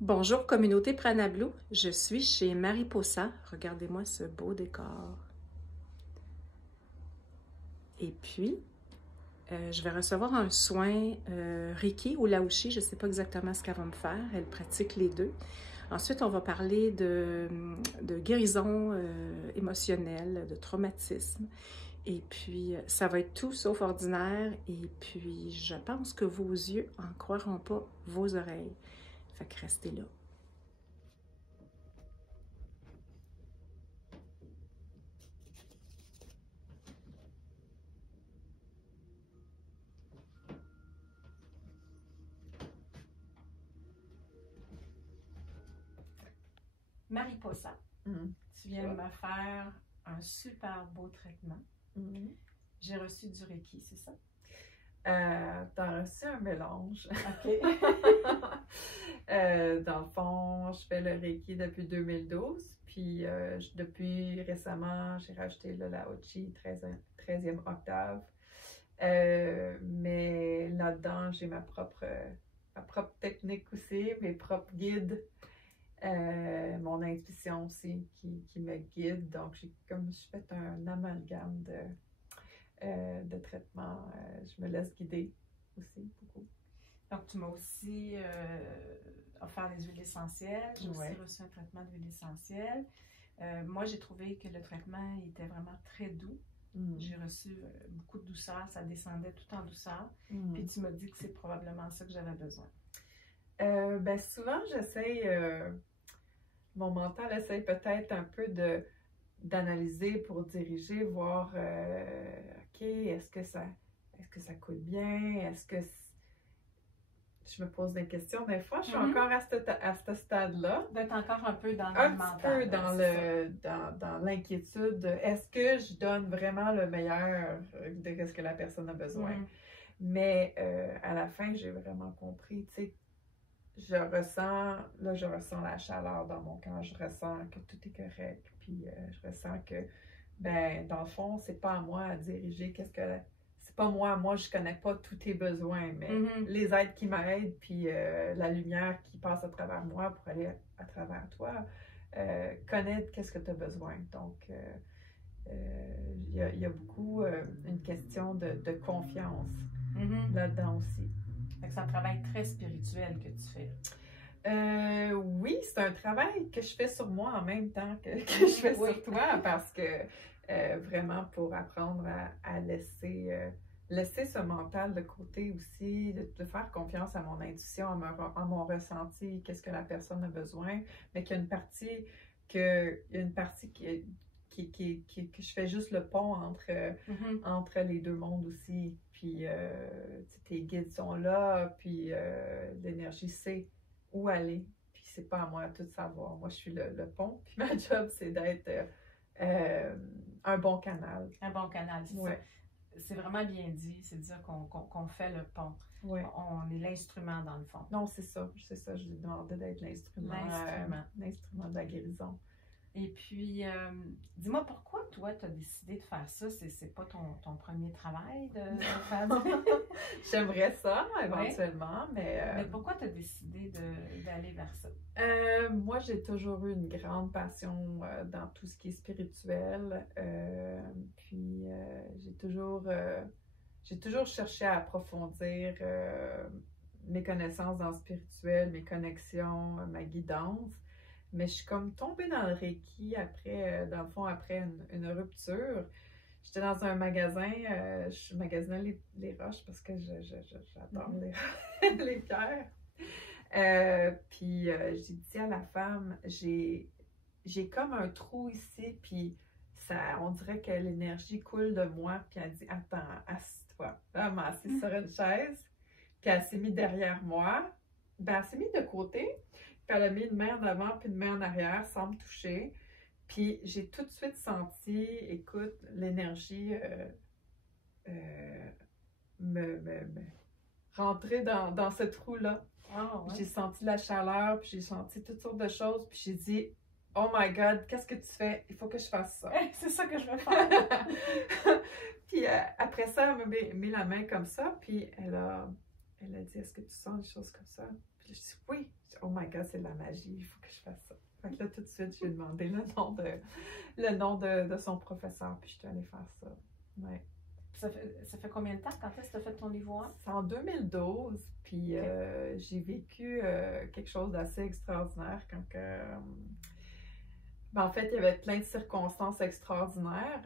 Bonjour communauté Prana Blue, je suis chez Mariposa. Regardez-moi ce beau décor. Et puis, je vais recevoir un soin Reiki ou Laoshi, je ne sais pas exactement ce qu'elle va me faire, elle pratique les deux. Ensuite, on va parler de guérison émotionnelle, de traumatisme. Et puis, ça va être tout sauf ordinaire. Et puis, je pense que vos yeux en croiront pas vos oreilles. Fait que restez là. Mariposa, tu viens de me faire un super beau traitement. J'ai reçu du Reiki, c'est ça? T'as reçu un mélange. OK. Dans le fond, je fais le Reiki depuis 2012. Puis depuis récemment, j'ai rajouté le Laoshi 13e octave. Mais là-dedans, j'ai ma propre technique aussi, mes propres guides. Mon intuition aussi qui me guide. Donc, j'ai fait un amalgame de traitement. Je me laisse guider aussi beaucoup. Donc, tu m'as aussi offert des huiles essentielles. J'ai aussi reçu un traitement d'huile essentielle. Moi, j'ai trouvé que le traitement était vraiment très doux. J'ai reçu beaucoup de douceur. Ça descendait tout en douceur. Puis, tu m'as dit que c'est probablement ça que j'avais besoin. Ben souvent, j'essaye... mon mental essaye peut-être un peu d'analyser pour diriger, voir, OK, est-ce que ça coule bien? Est-ce que je me pose des questions? Des fois, je suis encore à ce stade-là. D'être encore un peu dans le mental. Un petit peu dans l'inquiétude. Est-ce que je donne vraiment le meilleur de ce que la personne a besoin? Mais à la fin, j'ai vraiment compris, tu sais, je ressens la chaleur dans mon corps, je ressens que tout est correct, puis je ressens que, ben, dans le fond, c'est pas à moi à diriger c'est pas moi, je connais pas tous tes besoins, mais les aides qui m'aident, puis la lumière qui passe à travers moi pour aller à travers toi, connaître qu'est-ce que tu as besoin. Donc, il y a beaucoup une question de confiance là-dedans aussi. C'est un travail très spirituel que tu fais. Oui, c'est un travail que je fais sur moi en même temps que je fais sur toi, parce que vraiment pour apprendre à laisser ce mental de côté aussi, de faire confiance à mon intuition, à mon ressenti, qu'est-ce que la personne a besoin, mais qu'il y a une partie que je fais juste le pont entre les deux mondes aussi. Puis tes guides sont là, puis l'énergie sait où aller. Puis c'est pas à moi de tout savoir. Moi, je suis le pont. Puis ma job, c'est d'être un bon canal. Un bon canal, c'est ça. C'est vraiment bien dit, c'est de dire qu'on fait le pont. On est l'instrument dans le fond. Non, c'est ça. Je lui demandais d'être l'instrument de la guérison. Et puis, dis-moi, pourquoi toi, tu as décidé de faire ça? C'est pas ton premier travail de faire ça? J'aimerais ça, éventuellement, mais... Mais pourquoi tu as décidé d'aller vers ça? Moi, j'ai toujours eu une grande passion dans tout ce qui est spirituel. Puis, j'ai toujours cherché à approfondir mes connaissances dans le spirituel, mes connexions, ma guidance. Mais je suis comme tombée dans le Reiki après, dans le fond, après une rupture. J'étais dans un magasin, je magasinais les roches parce que j'adore les pierres. Puis j'ai dit à la femme, j'ai comme un trou ici, puis on dirait que l'énergie coule de moi. Puis elle dit, attends, assis-toi. Elle m'a assise sur une chaise, puis elle s'est mise derrière moi. Ben, elle s'est mise de côté. Puis elle a mis une main en avant puis une main en arrière sans me toucher. Puis j'ai tout de suite senti, écoute, l'énergie me rentrer dans ce trou-là. J'ai senti la chaleur, puis j'ai senti toutes sortes de choses. Puis j'ai dit, oh my God, qu'est-ce que tu fais? Il faut que je fasse ça. C'est ça que je veux faire. Puis après ça, elle m'a mis la main comme ça. Puis elle a dit, est-ce que tu sens des choses comme ça? Puis je dis, oui. Oh my God, c'est de la magie, il faut que je fasse ça. Fait que là, tout de suite, j'ai demandé le nom de son professeur, puis je suis allée faire ça. Ouais. Ça fait combien de temps? Quand est-ce que tu as fait ton niveau 1? C'est en 2012, puis j'ai vécu quelque chose d'assez extraordinaire quand que... Ben, en fait, il y avait plein de circonstances extraordinaires.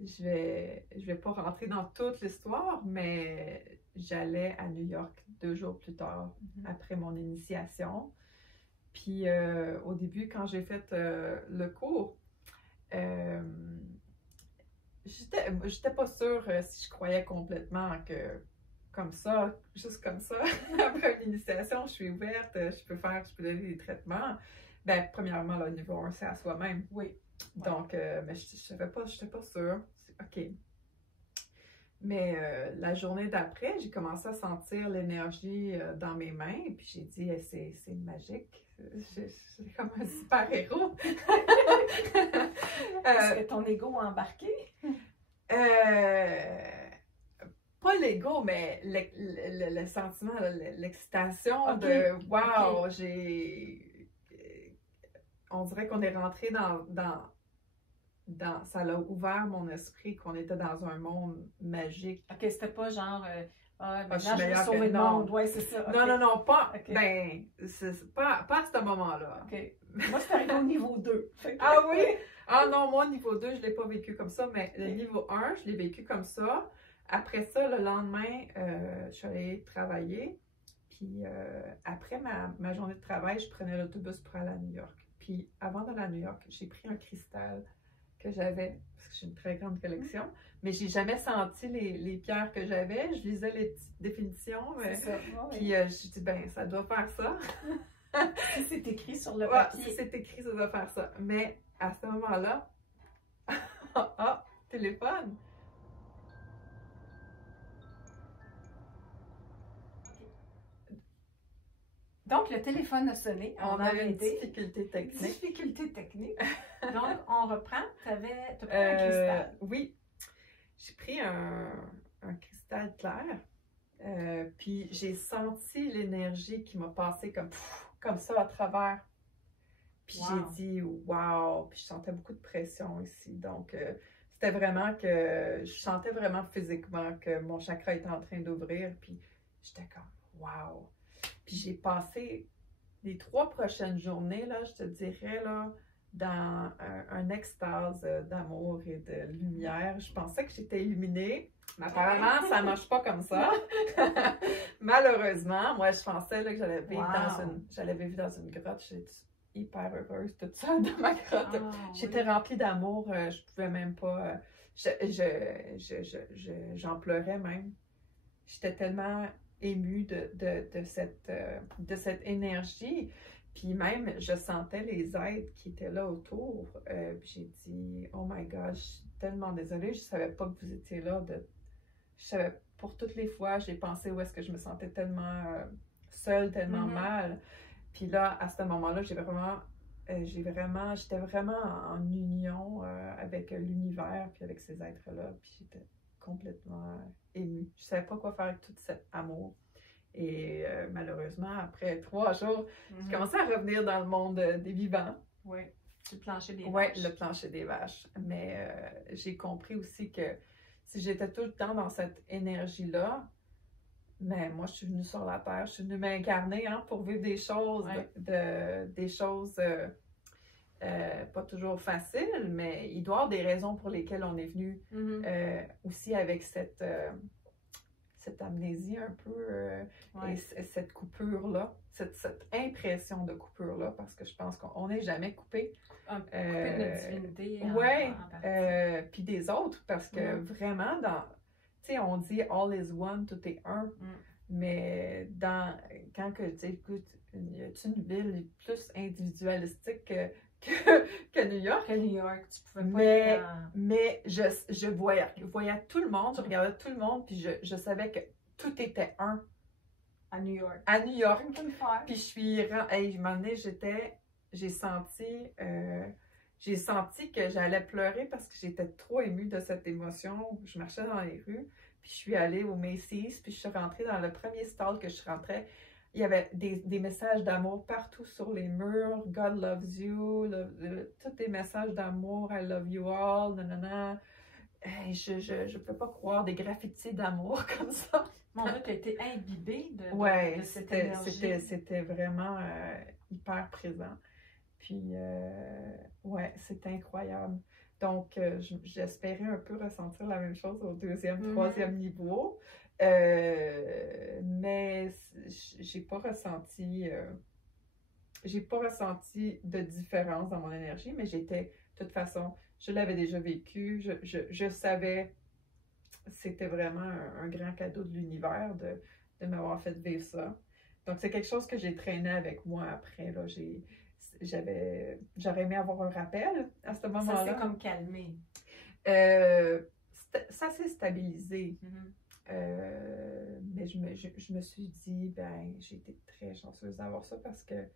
Je vais pas rentrer dans toute l'histoire, mais j'allais à New York 2 jours plus tard, après mon initiation. Puis au début, quand j'ai fait le cours, j'étais pas sûre si je croyais complètement que juste comme ça, après une initiation, je suis ouverte, je peux donner des traitements. Ben, premièrement, le niveau 1, c'est à soi-même. Oui. Donc, mais je n'étais pas sûre. OK. Mais la journée d'après, j'ai commencé à sentir l'énergie dans mes mains, puis j'ai dit, hey, c'est magique. C'est comme un super-héros. Est-ce que ton ego a embarqué? Pas l'ego, mais le sentiment, l'excitation Okay. de wow, Okay. On dirait qu'on est rentré ça a ouvert mon esprit, qu'on était dans un monde magique. OK, c'était pas genre je vais sauver le monde. Ouais, c'est ça. Okay. Non, pas. Okay. Ben, pas à ce moment-là. OK. Moi, c'est arrivé au niveau 2. Ah oui? Ah non, moi, niveau 2, je ne l'ai pas vécu comme ça, mais le niveau 1, je l'ai vécu comme ça. Après ça, le lendemain, je suis allée travailler. Puis après ma journée de travail, je prenais l'autobus pour aller à New York. Puis avant d'aller à New York, j'ai pris un cristal que j'avais, parce que j'ai une très grande collection, mais j'ai jamais senti les pierres que j'avais. Je lisais les petites définitions. Puis je dis, ben, ça doit faire ça. Si c'est écrit sur le papier. Si c'est écrit, ça doit faire ça. Mais à ce moment-là, téléphone. Donc, le téléphone a sonné. On avait une difficulté technique. Donc, on reprend. Tu as pris un cristal. Oui. J'ai pris un cristal clair. Puis j'ai senti l'énergie qui m'a passé comme ça à travers. Puis j'ai dit wow. Puis je sentais beaucoup de pression ici. Donc, c'était vraiment que je sentais vraiment physiquement que mon chakra était en train d'ouvrir. Puis j'étais comme wow. Puis j'ai passé les 3 prochaines journées, là, je te dirais, là, dans un extase d'amour et de lumière. Je pensais que j'étais illuminée, mais apparemment, ça ne marche pas comme ça. Malheureusement, moi, je pensais là, que j'allais vivre dans une grotte. J'étais hyper heureuse toute seule dans ma grotte. J'étais remplie d'amour, je pouvais même pas... j'en pleurais même. J'étais tellement émue de cette énergie. Puis même, je sentais les êtres qui étaient là autour. J'ai dit, oh my God, je suis tellement désolée, je ne savais pas que vous étiez là. Je savais, pour toutes les fois, j'ai pensé où est-ce que je me sentais tellement seule, tellement mal. Puis là, à ce moment-là, j'étais vraiment en union avec l'univers, puis avec ces êtres-là. Puis j'étais complètement émue. Je ne savais pas quoi faire avec tout cet amour. Et malheureusement, après 3 jours, j'ai commencé à revenir dans le monde des vivants. Oui, le plancher des vaches. Oui, le plancher des vaches. Mais j'ai compris aussi que si j'étais tout le temps dans cette énergie-là, mais moi, je suis venue sur la Terre, je suis venue m'incarner pour vivre des choses, pas toujours faciles, mais il doit y avoir des raisons pour lesquelles on est venu aussi avec cette amnésie un peu et cette coupure-là, cette impression de coupure-là, parce que je pense qu'on n'est jamais coupé. Coupé de notre divinité. Oui, puis des autres, parce que vraiment, tu sais, on dit « all is one », tout est un, mais quand tu écoutes, y a une ville plus individualistique que New York. Que New York, tu pouvais pas... Mais je voyais tout le monde, je regardais tout le monde, puis je savais que tout était un. À New York. À New York. Puis je suis... à un moment donné, j'ai senti que j'allais pleurer parce que j'étais trop émue de cette émotion. Je marchais dans les rues, Puis je suis allée au Macy's, puis je suis rentrée dans le premier stall que je rentrais. Il y avait des messages d'amour partout sur les murs. God loves you. Tous des messages d'amour. I love you all. Nanana. Hey, je peux pas croire des graffitis d'amour comme ça. Mon Dieu, tu as été imbibée de cette c'était, énergie. c'était vraiment hyper présent. Puis, ouais, c'était incroyable. Donc, j'espérais un peu ressentir la même chose au deuxième, troisième niveau. Mais j'ai pas ressenti de différence dans mon énergie, mais j'étais, de toute façon, je l'avais déjà vécu, je savais, c'était vraiment un grand cadeau de l'univers de m'avoir fait vivre ça. Donc, c'est quelque chose que j'ai traîné avec moi après, là, j'aurais aimé avoir un rappel à ce moment-là. Ça s'est comme calmé. Ça s'est stabilisé. Mais je me suis dit, ben, j'ai été très chanceuse d'avoir ça parce que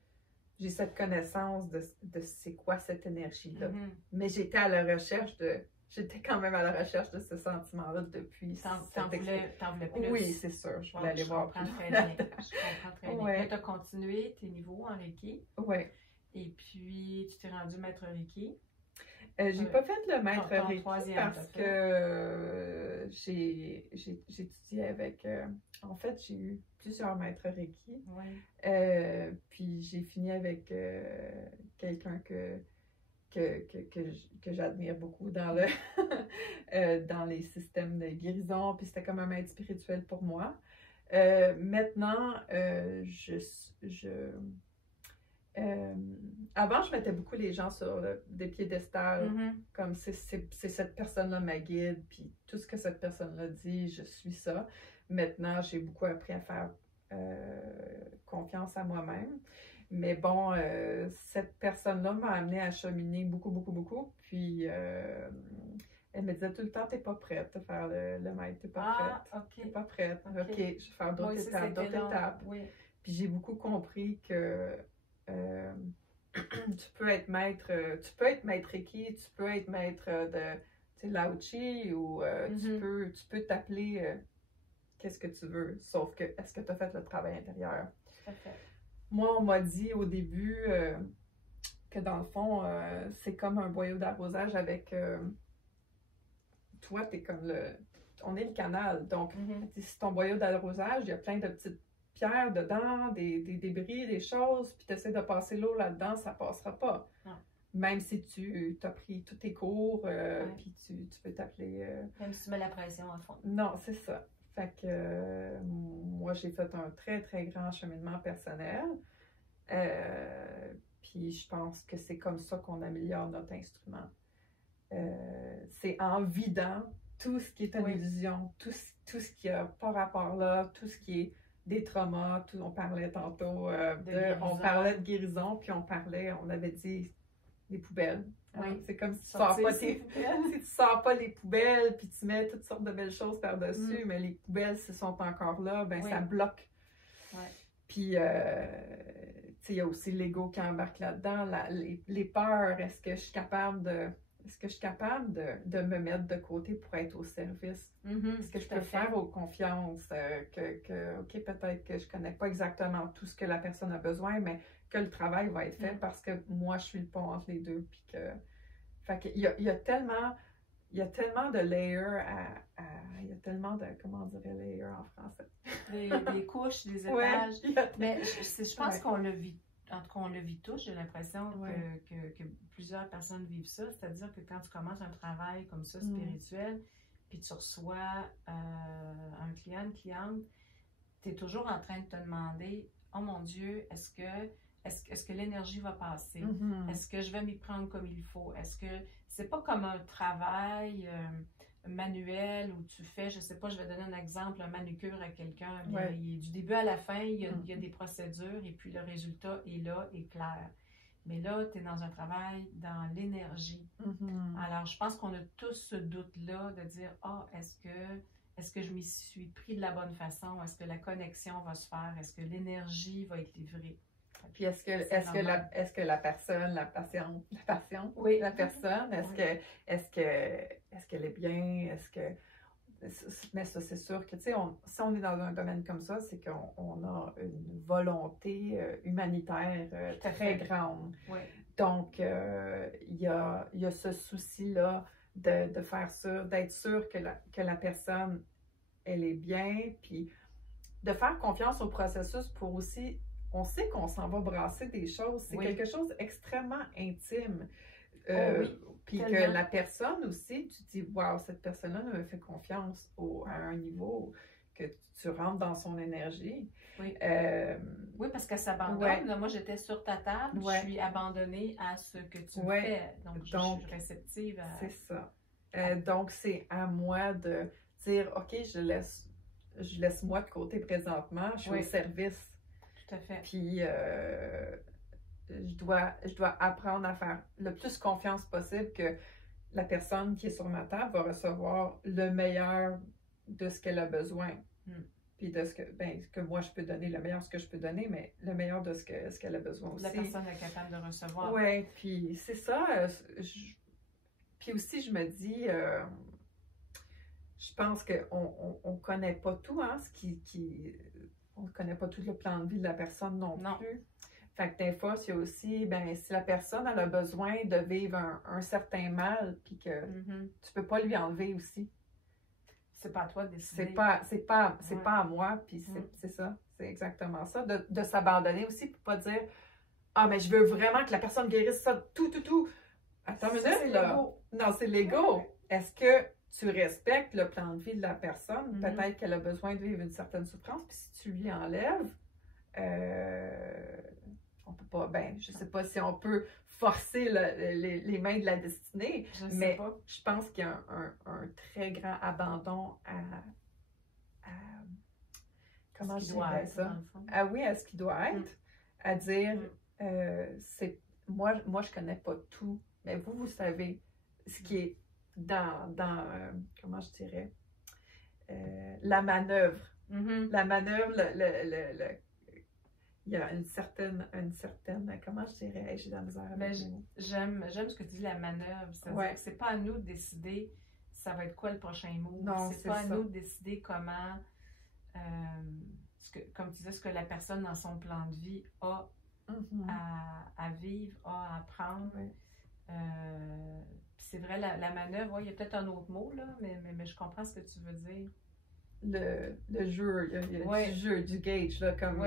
j'ai cette connaissance de c'est quoi cette énergie-là. Mais j'étais quand même à la recherche de ce sentiment-là depuis. T'en voulais plus? Oui, c'est sûr. Je voulais aller voir plus. Je comprends très bien. Là, tu as continué tes niveaux en Reiki. Oui. Et puis, tu t'es rendu maître Reiki. J'ai pas fait le maître Reiki parce que j'ai étudié avec... en fait, j'ai eu plusieurs maîtres Reiki. Ouais. Puis j'ai fini avec quelqu'un que j'admire beaucoup dans dans les systèmes de guérison. Puis c'était comme un maître spirituel pour moi. Maintenant, avant, je mettais beaucoup les gens sur des piédestals, comme c'est cette personne-là ma guide, puis tout ce que cette personne-là dit, je suis ça. Maintenant, j'ai beaucoup appris à faire confiance à moi-même. Mais bon, cette personne-là m'a amenée à cheminer beaucoup, beaucoup, beaucoup. Puis, elle me disait tout le temps, t'es pas prête à faire le maître, t'es pas prête. OK. T'es pas prête. OK, je vais faire d'autres étapes. Oui. Puis j'ai beaucoup compris que tu peux être maître Reiki, tu peux être maître de Lao Chi ou tu peux t'appeler qu'est-ce que tu veux, sauf que est-ce que tu as fait le travail intérieur? Tout à fait. Moi, on m'a dit au début que dans le fond, c'est comme un boyau d'arrosage avec toi, t'es comme on est le canal, donc c'est ton boyau d'arrosage, il y a plein de petites pierres dedans, des débris, des choses, puis tu essaies de passer l'eau là-dedans, ça passera pas. Non. Même si tu as pris tous tes cours, puis tu peux t'appeler... Même si tu mets la pression à fond. Non, c'est ça. Fait que moi, j'ai fait un très, très grand cheminement personnel. Puis je pense que c'est comme ça qu'on améliore notre instrument. C'est en vidant tout ce qui est une illusion, tout ce qui a pas rapport là, tout ce qui est des traumas, on parlait tantôt on parlait de guérison, puis on avait dit des poubelles. Oui. C'est comme si tu sors pas les poubelles, puis tu mets toutes sortes de belles choses par-dessus, mais les poubelles, s'ils sont encore là, ça bloque. Ouais. Puis, il y a aussi l'ego qui embarque là-dedans, les peurs, est-ce que je suis capable de me mettre de côté pour être au service? Est-ce que je peux faire confiance OK, peut-être que je connais pas exactement tout ce que la personne a besoin, mais que le travail va être fait parce que moi, je suis le pont entre les deux. Puis il y a tellement de layers il y a tellement de, comment on dirait layers en français? Des couches, des étages. Mais je pense qu'on le vit. En tout cas, on le vit tous. J'ai l'impression que plusieurs personnes vivent ça. C'est-à-dire que quand tu commences un travail comme ça, spirituel, puis tu reçois un client, une cliente, tu es toujours en train de te demander, oh mon Dieu, est-ce que l'énergie va passer? Est-ce que je vais m'y prendre comme il faut? Est-ce que c'est pas comme un travail manuel où tu fais, je sais pas, je vais donner un exemple, un manucure à quelqu'un, du début à la fin, il y a des procédures et puis le résultat est là, est clair. Mais là, tu es dans un travail dans l'énergie. Alors, je pense qu'on a tous ce doute-là de dire, est-ce que je m'y suis pris de la bonne façon? Est-ce que la connexion va se faire? Est-ce que l'énergie va être livrée? Puis est-ce que la personne, la personne, est-ce qu'elle est bien? mais ça, c'est sûr que, tu sais, si on est dans un domaine comme ça, c'est qu'on a une volonté humanitaire très grande. Oui. Donc, il y a ce souci-là de faire sûr, d'être sûr que la personne, elle est bien, puis de faire confiance au processus pour aussi, on sait qu'on s'en va brasser des choses, c'est quelque chose d'extrêmement intime. Oui, puis que la personne aussi, tu te dis, waouh, cette personne-là me fait confiance à un niveau que tu rentres dans son énergie. Oui, oui, parce qu'elle s'abandonne. Là, moi, j'étais sur ta table, je suis abandonnée à ce que tu me fais. Donc, je suis réceptive à... C'est ça. Donc, c'est à moi de dire, OK, je laisse moi de côté présentement, je suis au service. Tout à fait. Puis, je dois apprendre à faire le plus confiance possible que la personne qui est sur ma table va recevoir le meilleur de ce qu'elle a besoin. Puis de ce que moi je peux donner, le meilleur de ce que je peux donner, mais le meilleur de ce qu'elle a besoin aussi. La personne est capable de recevoir. Oui, puis c'est ça. Puis aussi, je me dis, je pense qu'on ne connaît pas tout, hein, on ne connaît pas tout le plan de vie de la personne non plus. Fait que des fois, c'est aussi, si la personne elle a besoin de vivre un certain mal, puis que tu peux pas lui enlever aussi. C'est pas à toi de décider. C'est pas à moi, puis c'est ça. C'est exactement ça. De s'abandonner aussi pour pas dire, ah, mais je veux vraiment que la personne guérisse ça, tout. Attends une minute, là. Non, c'est l'ego. Est-ce que tu respectes le plan de vie de la personne? Peut-être qu'elle a besoin de vivre une certaine souffrance, puis si tu lui enlèves, on peut pas, je sais pas si on peut forcer les mains de la destinée, mais je pense qu'il y a un très grand abandon à comment je dirais ça? Ah oui, à ce qui doit être, à dire, moi je connais pas tout, mais vous savez ce qui est dans comment je dirais, la manœuvre. La manœuvre, il y a une certaine, comment je dirais, j'ai de la misère avec les mots. J'aime ce que tu dis, la manœuvre. C'est-à-dire que c'est pas à nous de décider ça va être quoi le prochain mot. C'est pas à nous de décider comment, comme tu disais, ce que la personne dans son plan de vie a à vivre, a à apprendre. C'est vrai, la manœuvre, il y a peut-être un autre mot, là, mais je comprends ce que tu veux dire. Le jeu, il y a du jeu, du gauge, là, comme,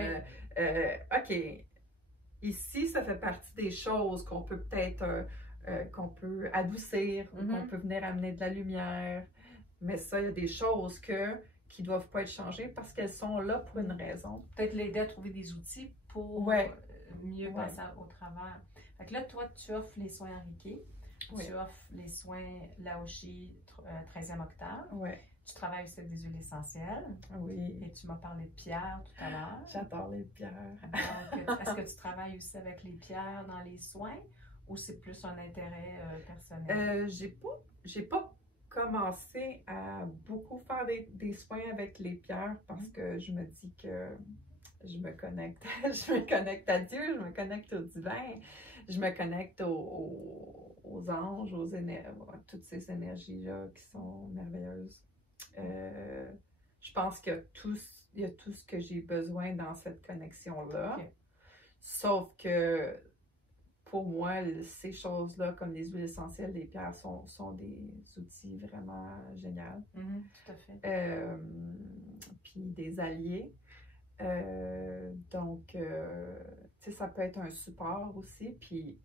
OK, ici, ça fait partie des choses qu'on peut peut-être, qu'on peut adoucir, qu'on peut venir amener de la lumière, mais ça, il y a des choses qui doivent pas être changées parce qu'elles sont là pour une raison. Peut-être l'aider à trouver des outils pour mieux passer au travers. Fait que là, toi, tu offres les soins Reiki, tu offres les soins Laoshi 13e octave. Tu travailles aussi avec des huiles essentielles. Et tu m'as parlé de pierres tout à l'heure. J'adore les pierres. Est-ce que tu travailles aussi avec les pierres dans les soins ou c'est plus un intérêt personnel? J'ai pas commencé à beaucoup faire des soins avec les pierres parce que je me dis que je me connecte à Dieu, je me connecte au divin, je me connecte aux anges, toutes ces énergies-là qui sont merveilleuses. Je pense qu'il y a tout ce que j'ai besoin dans cette connexion-là. Sauf que pour moi, ces choses-là, comme les huiles essentielles, les pierres, sont des outils vraiment géniaux. Tout à fait. Puis des alliés. Donc, tu sais, ça peut être un support aussi. Puis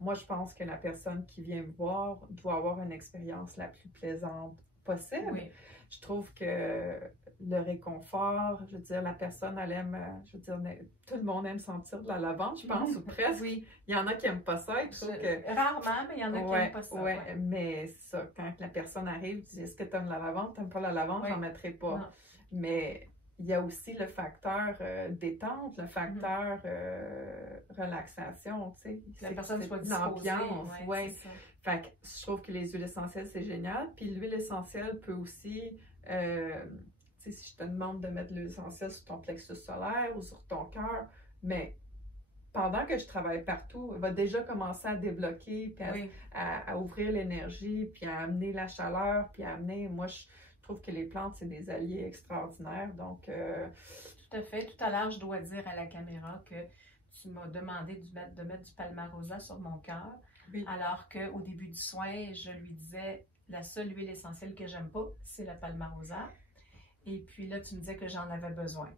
moi, je pense que la personne qui vient me voir doit avoir une expérience la plus plaisante possible. Je trouve que le réconfort, je veux dire, la personne, elle aime, je veux dire, tout le monde aime sentir de la lavande, je pense, ou presque. Il y en a qui n'aiment pas ça. Rarement, mais il y en a qui n'aiment pas ça. Mais c'est ça, quand la personne arrive, tu dis, est-ce que tu aimes la lavande? Tu n'aimes pas la lavande? J'en mettrai pas. Non. Mais il y a aussi le facteur détente, le facteur relaxation, tu sais. La personne soit disposée. L'ambiance, Fait que je trouve que les huiles essentielles, c'est génial. Puis l'huile essentielle peut aussi, tu sais, si je te demande de mettre l'huile essentielle sur ton plexus solaire ou sur ton cœur, mais pendant que je travaille partout, elle va déjà commencer à débloquer, puis à ouvrir l'énergie, puis à amener la chaleur, puis à amener, moi, je trouve que les plantes, c'est des alliés extraordinaires. Donc, tout à fait. Tout à l'heure, je dois dire à la caméra que tu m'as demandé de mettre du palmarosa sur mon cœur, oui. alors qu'au début du soin, je lui disais la seule huile essentielle que j'aime pas, c'est le palmarosa. Et puis là, tu me disais que j'en avais besoin.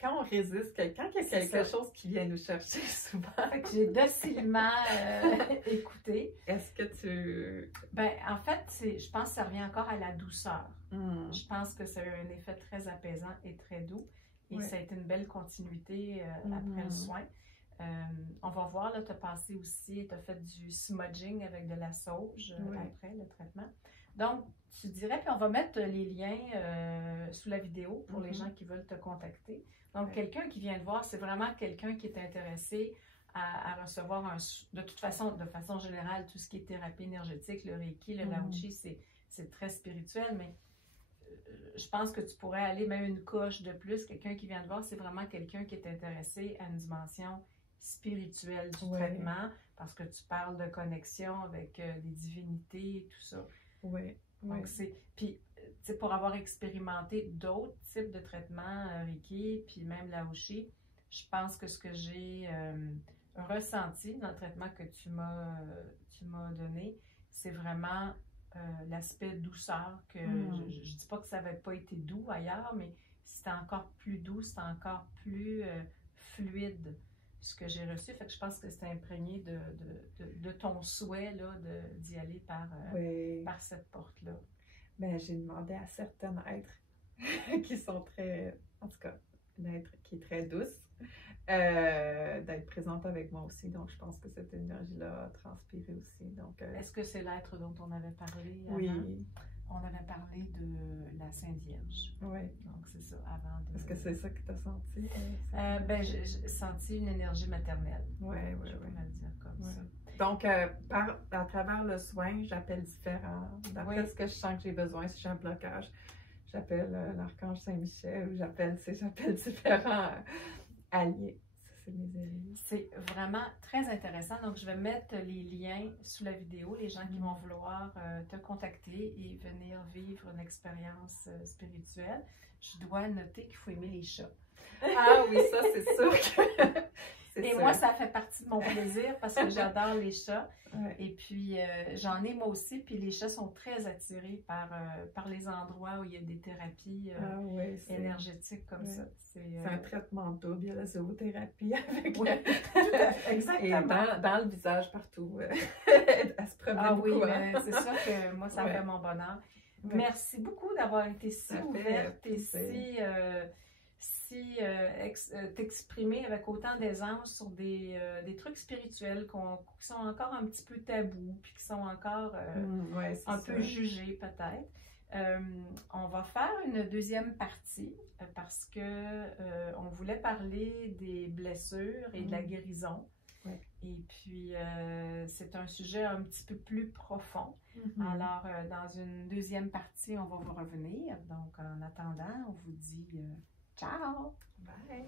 Quand on résiste, quand il y a quelque chose qui vient nous chercher souvent. Fait que j'ai docilement écouté. Est-ce que tu... Ben, en fait, je pense que ça revient encore à la douceur. Mm. Je pense que ça a eu un effet très apaisant et très doux. Et oui. ça a été une belle continuité après le soin. On va voir, là, tu as passé aussi, tu as fait du smudging avec de la sauge après le traitement. Donc, tu dirais, puis on va mettre les liens sous la vidéo pour les gens qui veulent te contacter. Donc, quelqu'un qui vient te voir, c'est vraiment quelqu'un qui est intéressé à recevoir de toute façon, de façon générale, tout ce qui est thérapie énergétique, le Reiki, le Lao-Chi, c'est très spirituel, mais je pense que tu pourrais aller même une coche de plus. Quelqu'un qui vient te voir, c'est vraiment quelqu'un qui est intéressé à une dimension spirituelle du traitement, parce que tu parles de connexion avec des divinités et tout ça. Oui. Donc, puis, tu sais, pour avoir expérimenté d'autres types de traitements, Reiki, puis même Lao-Chi, je pense que ce que j'ai ressenti dans le traitement que tu m'as donné, c'est vraiment l'aspect douceur que je dis pas que ça n'avait pas été doux ailleurs, mais c'était encore plus doux, c'était encore plus fluide ce que j'ai reçu. Fait que je pense que c'était imprégné de ton souhait d'y aller par cette porte-là. Ben, j'ai demandé à certains êtres qui sont très, en tout cas, une être qui est très douce, d'être présente avec moi aussi. Donc, je pense que cette énergie-là a transpiré aussi. Donc, est-ce que c'est l'être dont on avait parlé avant? Oui. On avait parlé de la Sainte Vierge. Oui. Donc, c'est ça, avant de... Est-ce que c'est ça que tu as senti? Ben, j'ai senti une énergie maternelle. Oui. Je pourrais le dire comme ça. Donc, à travers le soin, j'appelle différents. D'après ce que je sens que j'ai besoin, si j'ai un blocage, j'appelle l'archange Saint-Michel ou j'appelle différents alliés. Ça, c'est mes alliés. C'est vraiment très intéressant. Donc, je vais mettre les liens sous la vidéo. Les gens qui vont vouloir te contacter et venir vivre une expérience spirituelle. Je dois noter qu'il faut aimer les chats. Ah oui, ça, c'est sûr que... Et moi, ça fait partie de mon plaisir parce que j'adore les chats. Ouais. Et puis, j'en ai moi aussi. Puis, les chats sont très attirés par les endroits où il y a des thérapies énergétiques comme ça. C'est un traitement double. Il y a la zoothérapie avec tout à fait, exactement. Et dans le visage partout. Elle se promène beaucoup. Oui, mais c'est sûr que moi, ça fait mon bonheur. Ouais. Merci beaucoup d'avoir été si ouverte et t'exprimer avec autant d'aisance sur des trucs spirituels qui sont encore un petit peu tabous, puis qui sont encore un peu jugés peut-être. On va faire une deuxième partie parce que on voulait parler des blessures et de la guérison. Ouais. Et puis, c'est un sujet un petit peu plus profond. Alors, dans une deuxième partie, on va vous revenir. Donc, en attendant, on vous dit ciao! Bye!